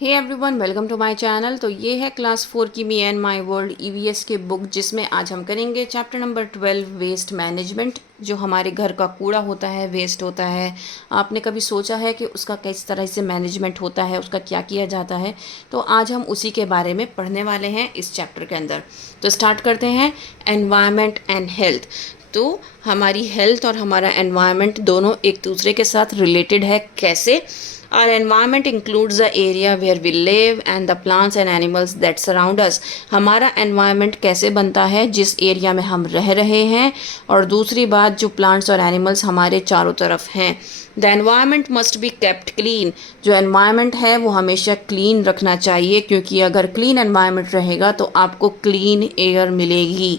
Hey everyone, welcome to my channel. तो ये है क्लास 4 की me and my world EVS के बुक, जिसमें आज हम करेंगे चैप्टर नंबर 12 वेस्ट मैनेजमेंट। जो हमारे घर का कूड़ा होता है, वेस्ट होता है, आपने कभी सोचा है कि उसका किस तरह से मैनेजमेंट होता है, उसका क्या किया जाता है? तो आज हम उसी के बारे में पढ़ने वाले हैं इस चैप्टर के अंदर। तो स्टार्ट करते हैं। Environment and health. तो हमारी हेल्थ और हमारा एनवायरनमेंट दोनों एक दूसरे के साथ रिलेटेड है। कैसे? Our environment includes the area where we live and the plants and animals that surround us. हमारा environment कैसे बनता है? जिस एरिया में हम रह रहे हैं, और दूसरी बात जो plants और animals हमारे चारों तरफ हैं। The environment must be kept clean. जो environment है वो हमेशा clean रखना चाहिए, क्योंकि अगर clean environment रहेगा तो आपको clean air मिलेगी।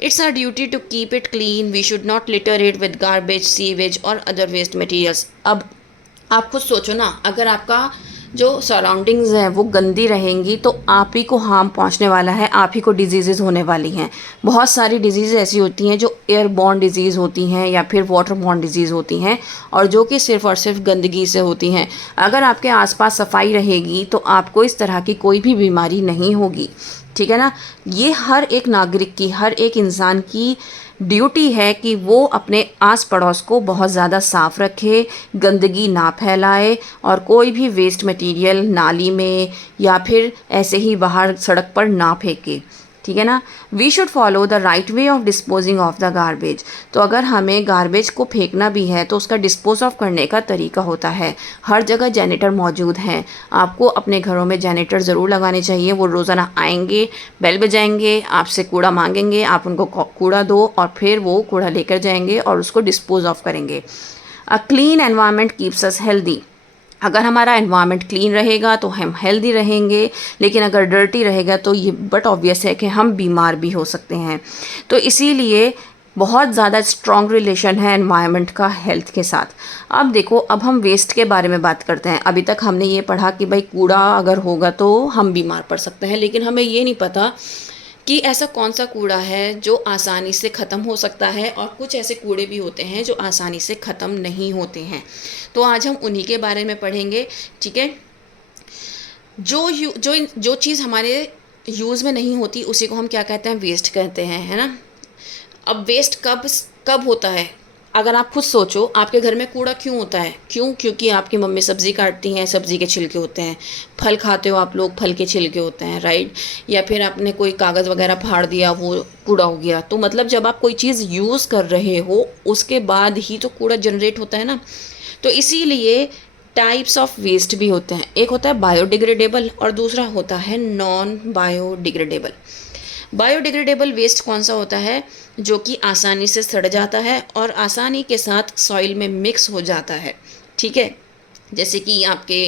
It's our duty to keep it clean. We should not litter it with garbage, sewage or other waste materials. अब आप खुद सोचो ना, अगर आपका जो सराउंडिंग्स हैं वो गंदी रहेंगी तो आप ही को हार्म पहुंचने वाला है, आप ही को डिजीज़ होने वाली हैं। बहुत सारी डिजीज़ ऐसी होती हैं जो एयरबॉर्न डिजीज़ होती हैं या फिर वाटरबॉर्न डिजीज़ होती हैं, और जो कि सिर्फ़ और सिर्फ गंदगी से होती हैं। अगर आपके आसपास सफाई रहेगी तो आपको इस तरह की कोई भी बीमारी नहीं होगी। ठीक है ना? ये हर एक नागरिक की, हर एक इंसान की ड्यूटी है कि वो अपने आस पड़ोस को बहुत ज़्यादा साफ़ रखे, गंदगी ना फैलाए, और कोई भी वेस्ट मटेरियल नाली में या फिर ऐसे ही बाहर सड़क पर ना फेंके। ठीक है ना? We should follow the right way of disposing of the garbage. तो अगर हमें गार्बेज को फेंकना भी है तो उसका डिस्पोज ऑफ करने का तरीका होता है। हर जगह जेनेटर मौजूद हैं। आपको अपने घरों में जेनेटर ज़रूर लगाने चाहिए। वो रोज़ाना आएंगे, बेल बजाएंगे, आपसे कूड़ा मांगेंगे, आप उनको कूड़ा दो और फिर वो कूड़ा लेकर जाएंगे और उसको डिस्पोज ऑफ करेंगे। A clean environment keeps us healthy. अगर हमारा एनवायरनमेंट क्लीन रहेगा तो हम हेल्दी रहेंगे, लेकिन अगर डर्टी रहेगा तो ये बट ऑब्वियस है कि हम बीमार भी हो सकते हैं। तो इसीलिए बहुत ज़्यादा स्ट्रॉन्ग रिलेशन है एनवायरनमेंट का हेल्थ के साथ। अब देखो, अब हम वेस्ट के बारे में बात करते हैं। अभी तक हमने ये पढ़ा कि भाई कूड़ा अगर होगा तो हम बीमार पड़ सकते हैं, लेकिन हमें ये नहीं पता कि ऐसा कौन सा कूड़ा है जो आसानी से ख़त्म हो सकता है, और कुछ ऐसे कूड़े भी होते हैं जो आसानी से ख़त्म नहीं होते हैं। तो आज हम उन्हीं के बारे में पढ़ेंगे। ठीक है? जो चीज़ हमारे यूज़ में नहीं होती उसी को हम क्या कहते हैं? वेस्ट कहते हैं, है ना? अब वेस्ट कब कब होता है? अगर आप खुद सोचो, आपके घर में कूड़ा क्यों होता है? क्योंकि आपकी मम्मी सब्ज़ी काटती हैं, सब्ज़ी के छिलके होते हैं। फल खाते हो आप लोग, फल के छिलके होते हैं, राइट? या फिर आपने कोई कागज़ वगैरह फाड़ दिया, वो कूड़ा हो गया। तो मतलब जब आप कोई चीज़ यूज़ कर रहे हो उसके बाद ही तो कूड़ा जनरेट होता है ना। तो इसीलिए टाइप्स ऑफ वेस्ट भी होते हैं। एक होता है बायोडिग्रेडेबल और दूसरा होता है नॉन बायोडिग्रेडेबल। बायोडिग्रेडेबल वेस्ट कौन सा होता है? जो कि आसानी से सड़ जाता है और आसानी के साथ सॉइल में मिक्स हो जाता है। ठीक है? जैसे कि आपके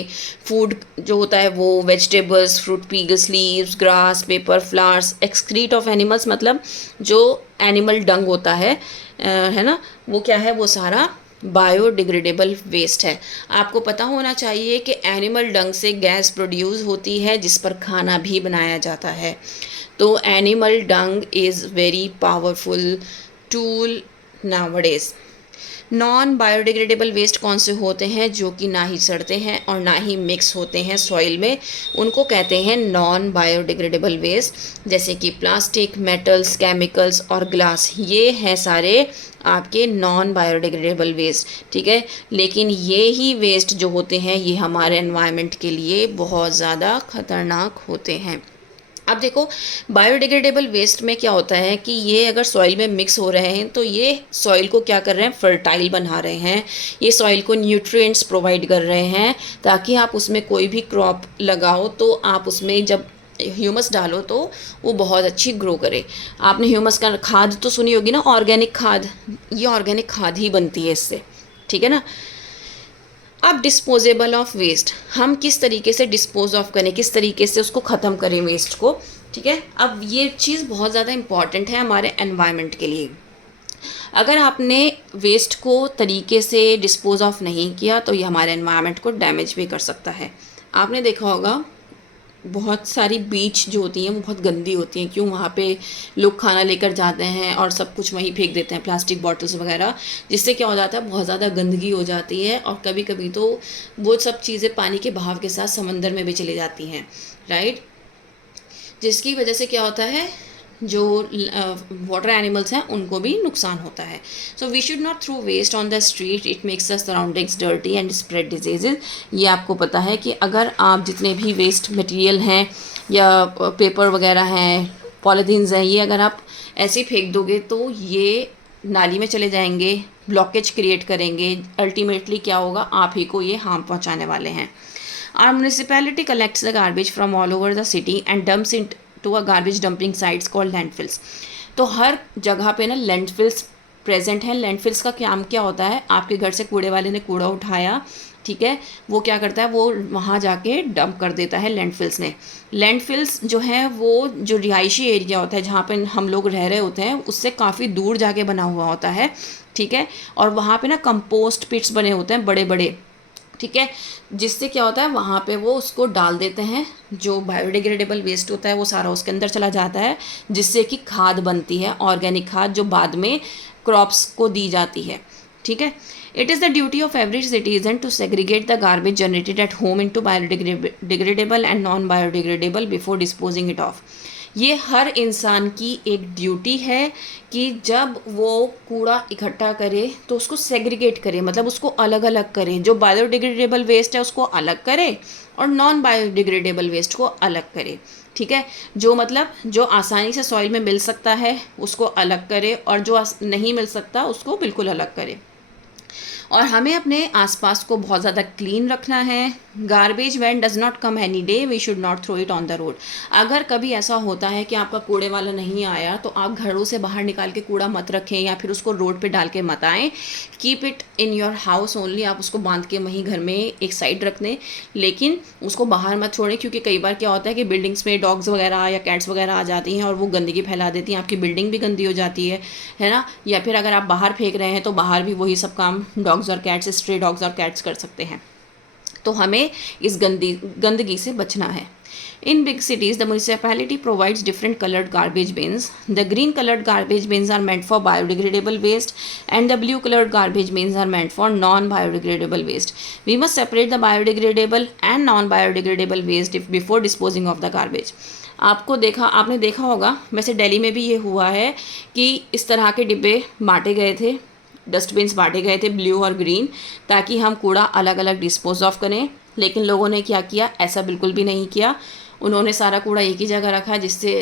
फूड जो होता है वो vegetables, fruit peels, leaves, grass, paper, flowers, excrete of animals, मतलब जो एनिमल डंग होता है ना, वो क्या है? वो सारा बायोडिग्रेडेबल वेस्ट है। आपको पता होना चाहिए कि एनिमल डंग से गैस प्रोड्यूस होती है जिस पर खाना भी बनाया जाता है। तो animal dung is very powerful tool nowadays. Non biodegradable waste कौन से होते हैं? जो कि ना ही सड़ते हैं और ना ही मिक्स होते हैं सॉइल में, उनको कहते हैं नॉन बायोडिग्रेडेबल वेस्ट। जैसे कि प्लास्टिक, मेटल्स, केमिकल्स और ग्लास, ये हैं सारे आपके नॉन बायोडिग्रेडेबल वेस्ट। ठीक है? लेकिन ये ही वेस्ट जो होते हैं ये हमारे एनवायरनमेंट के लिए बहुत ज़्यादा खतरनाक होते हैं। अब देखो, बायोडिग्रेडेबल वेस्ट में क्या होता है कि ये अगर सॉइल में मिक्स हो रहे हैं तो ये सॉइल को क्या कर रहे हैं? फर्टाइल बना रहे हैं। ये सॉइल को न्यूट्रिएंट्स प्रोवाइड कर रहे हैं, ताकि आप उसमें कोई भी क्रॉप लगाओ तो आप उसमें जब ह्यूमस डालो तो वो बहुत अच्छी ग्रो करे। आपने ह्यूमस का खाद तो सुनी होगी ना, ऑर्गेनिक खाद। ये ऑर्गेनिक खाद ही बनती है इससे। ठीक है ना? अब डिस्पोजेबल ऑफ वेस्ट, हम किस तरीके से डिस्पोज ऑफ करें, किस तरीके से उसको ख़त्म करें वेस्ट को। ठीक है? अब ये चीज़ बहुत ज़्यादा इम्पॉर्टेंट है हमारे एनवायरनमेंट के लिए। अगर आपने वेस्ट को तरीके से डिस्पोज ऑफ नहीं किया तो ये हमारे एनवायरनमेंट को डैमेज भी कर सकता है। आपने देखा होगा बहुत सारी बीच जो होती हैं वो बहुत गंदी होती हैं। क्यों? वहाँ पे लोग खाना लेकर जाते हैं और सब कुछ वहीं फेंक देते हैं, प्लास्टिक बॉटल्स वगैरह, जिससे क्या हो जाता है, बहुत ज़्यादा गंदगी हो जाती है और कभी कभी तो वो सब चीज़ें पानी के बहाव के साथ समंदर में भी चली जाती हैं, राइट। जिसकी वजह से क्या होता है, जो वाटर एनिमल्स हैं उनको भी नुकसान होता है। So we should not throw waste on the street, it makes the surroundings dirty and spread diseases. ये आपको पता है कि अगर आप जितने भी वेस्ट मटेरियल हैं या पेपर वगैरह हैं, पॉलीथीन्स हैं, ये अगर आप ऐसे ही फेंक दोगे तो ये नाली में चले जाएंगे, ब्लॉकेज क्रिएट करेंगे। अल्टीमेटली क्या होगा, आप ही को ये हार्म पहुंचाने वाले हैं। Our municipality collects the garbage from all over the city and dumps it to a garbage dumping sites called landfills. तो हर जगह पे ना लैंडफिल्स प्रेजेंट हैं। लैंडफिल्स का काम क्या होता है, आपके घर से कूड़े वाले ने कूड़ा उठाया, ठीक है, वो क्या करता है, वो वहाँ जाके डंप कर देता है लैंडफिल्स ने। लैंडफिल्स जो है वो जो रिहायशी एरिया होता है जहाँ पे हम लोग रह रहे होते हैं उससे काफ़ी दूर जाके बना हुआ होता है, ठीक है। और वहाँ पे ना कंपोस्ट पिट्स बने होते हैं बड़े बड़े, ठीक है, जिससे क्या होता है वहाँ पे वो उसको डाल देते हैं। जो बायोडिग्रेडेबल वेस्ट होता है वो सारा उसके अंदर चला जाता है, जिससे कि खाद बनती है, ऑर्गेनिक खाद, जो बाद में क्रॉप्स को दी जाती है, ठीक है। It is the duty of every citizen to segregate the garbage generated at home into biodegradable and non biodegradable before disposing it of. ये हर इंसान की एक ड्यूटी है कि जब वो कूड़ा इकट्ठा करे तो उसको सेग्रीगेट करे, मतलब उसको अलग अलग करे। जो बायोडिग्रेडेबल वेस्ट है उसको अलग करे और नॉन बायोडिग्रेडेबल वेस्ट को अलग करे, ठीक है। जो मतलब जो आसानी से सॉइल में मिल सकता है उसको अलग करे और जो नहीं मिल सकता उसको बिल्कुल अलग करे। और हमें अपने आसपास को बहुत ज़्यादा क्लीन रखना है। Garbage van does not come any day, we should not throw it on the road. अगर कभी ऐसा होता है कि आपका कूड़े वाला नहीं आया तो आप घरों से बाहर निकाल के कूड़ा मत रखें या फिर उसको रोड पे डाल के मत आएँ। Keep it in your house only, आप उसको बांध के वहीं घर में एक साइड रख दें, लेकिन उसको बाहर मत छोड़ें। क्योंकि कई बार क्या होता है कि बिल्डिंग्स में डॉग्स वगैरह या कैट्स वगैरह आ जाती हैं और वो गंदगी फैला देती हैं, आपकी बिल्डिंग भी गंदी हो जाती है ना। या फिर अगर आप बाहर फेंक रहे हैं तो बाहर भी वही सब काम डॉग्स और कैट्स, स्ट्रे डॉग्स और कैट्स कर सकते हैं। तो हमें इस गंदगी से बचना है। In big cities, the municipality provides different colored garbage bins. The green colored garbage bins are meant for biodegradable waste and the blue colored garbage bins are meant for non-biodegradable waste. We must separate the biodegradable and non-biodegradable waste before disposing of the garbage. आपने देखा होगा, वैसे दिल्ली में भी ये हुआ है कि इस तरह के डिब्बे बांटे गए थे, डस्टबिन्स बांटे गए थे ब्लू और ग्रीन, ताकि हम कूड़ा अलग अलग डिस्पोज ऑफ करें। लेकिन लोगों ने क्या किया, ऐसा बिल्कुल भी नहीं किया। उन्होंने सारा कूड़ा एक ही जगह रखा, जिससे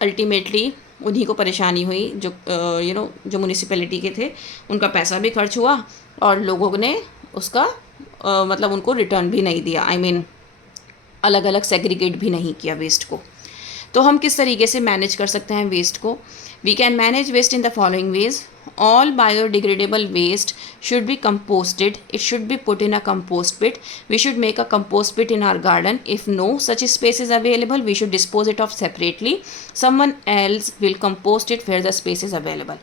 अल्टीमेटली उन्हीं को परेशानी हुई। जो जो म्यूनिसिपैलिटी के थे उनका पैसा भी खर्च हुआ और लोगों ने उसका मतलब उनको रिटर्न भी नहीं दिया। I mean, अलग अलग सेग्रीगेट भी नहीं किया वेस्ट को। तो हम किस तरीके से मैनेज कर सकते हैं वेस्ट को? We can manage waste in the following ways. All biodegradable waste should be composted. It should be put in a compost pit. We should make a compost pit in our garden. If no such space is available, we should dispose it off separately. Someone else will compost it where the space is available.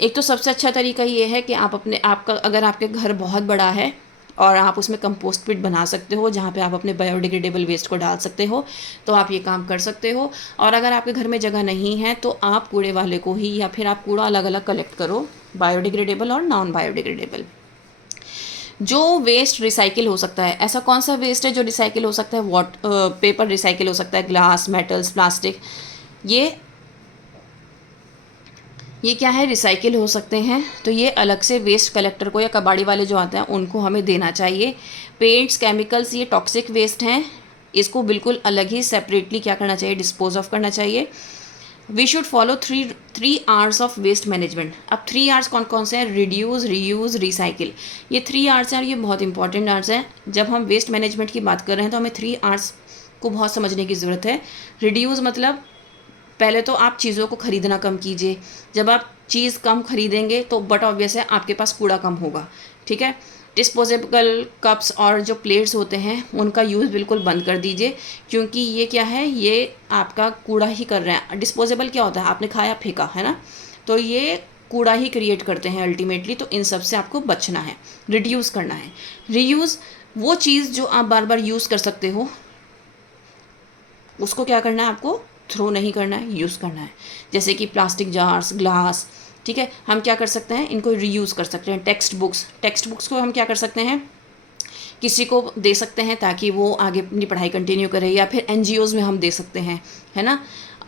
एक तो सबसे अच्छा तरीका ये है कि आपका अगर आपके घर बहुत बड़ा है और आप उसमें कंपोस्ट पिट बना सकते हो जहाँ पे आप अपने बायोडिग्रेडेबल वेस्ट को डाल सकते हो, तो आप ये काम कर सकते हो। और अगर आपके घर में जगह नहीं है तो आप कूड़े वाले को ही या फिर आप कूड़ा अलग अलग कलेक्ट करो, बायोडिग्रेडेबल और नॉन बायोडिग्रेडेबल। जो वेस्ट रिसाइकिल हो सकता है, ऐसा कौन सा वेस्ट है जो रिसाइकिल हो सकता है? पेपर रिसाइकिल हो सकता है, ग्लास, मेटल्स, प्लास्टिक, ये क्या है, रिसाइकिल हो सकते हैं। तो ये अलग से वेस्ट कलेक्टर को या कबाड़ी वाले जो आते हैं उनको हमें देना चाहिए। पेंट्स, केमिकल्स, ये टॉक्सिक वेस्ट हैं, इसको बिल्कुल अलग ही सेपरेटली क्या करना चाहिए, डिस्पोज ऑफ करना चाहिए। We should follow three Rs of waste management. अब 3 आर्स कौन कौन से हैं? Reduce, reuse, recycle. ये 3 आर्स हैं और ये बहुत इंपॉर्टेंट आर्स हैं। जब हम वेस्ट मैनेजमेंट की बात कर रहे हैं तो हमें 3 आर्स को बहुत समझने की ज़रूरत है। रिड्यूस मतलब पहले तो आप चीज़ों को ख़रीदना कम कीजिए। जब आप चीज़ कम खरीदेंगे तो बट ऑब्वियस है आपके पास कूड़ा कम होगा, ठीक है। डिस्पोजेबल कप्स और जो प्लेट्स होते हैं उनका यूज़ बिल्कुल बंद कर दीजिए, क्योंकि ये क्या है, ये आपका कूड़ा ही कर रहे हैं। डिस्पोजेबल क्या होता है, आपने खाया फेंका, है ना, तो ये कूड़ा ही क्रिएट करते हैं अल्टीमेटली। तो इन सब से आपको बचना है, रिड्यूस करना है। रीयूज़ वो चीज़ जो आप बार बार यूज़ कर सकते हो, उसको क्या करना है, आपको थ्रो नहीं करना है, यूज़ करना है। जैसे कि प्लास्टिक जार्स, ग्लास, ठीक है, हम क्या कर सकते हैं, इनको रीयूज़ कर सकते हैं। टेक्स्ट बुक्स को हम क्या कर सकते हैं, किसी को दे सकते हैं ताकि वो आगे अपनी पढ़ाई कंटिन्यू करे, या फिर एनजीओज़ में हम दे सकते हैं, है ना।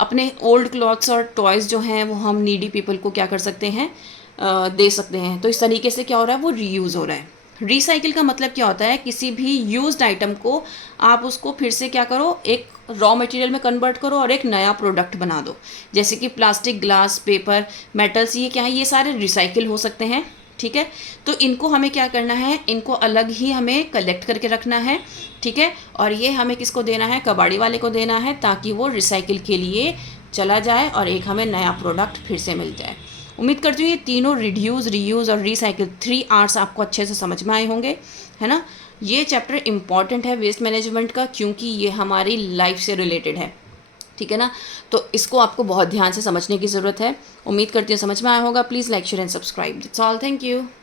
अपने ओल्ड क्लॉथ्स और टॉयज़ जो हैं वो हम नीडी पीपल को क्या कर सकते हैं, दे सकते हैं। तो इस तरीके से क्या हो रहा है, वो रीयूज़ हो रहा है। रिसाइकिल का मतलब क्या होता है, किसी भी यूज्ड आइटम को आप उसको फिर से क्या करो, एक रॉ मटेरियल में कन्वर्ट करो और एक नया प्रोडक्ट बना दो। जैसे कि प्लास्टिक, ग्लास, पेपर, मेटल्स, ये क्या है, ये सारे रिसाइकिल हो सकते हैं, ठीक है। तो इनको हमें क्या करना है, इनको अलग ही हमें कलेक्ट करके रखना है, ठीक है। और ये हमें किसको देना है, कबाड़ी वाले को देना है, ताकि वो रिसाइकिल के लिए चला जाए और एक हमें नया प्रोडक्ट फिर से मिल जाए। उम्मीद करती हूँ ये तीनों रिड्यूस, रीयूज़ और रिसाइकिल 3 आर्ट्स आपको अच्छे से समझ में आए होंगे, है ना। ये चैप्टर इम्पॉर्टेंट है वेस्ट मैनेजमेंट का, क्योंकि ये हमारी लाइफ से रिलेटेड है, ठीक है ना। तो इसको आपको बहुत ध्यान से समझने की ज़रूरत है। उम्मीद करती हूँ समझ में आया होगा। Please like, share and subscribe. That's all. Thank you.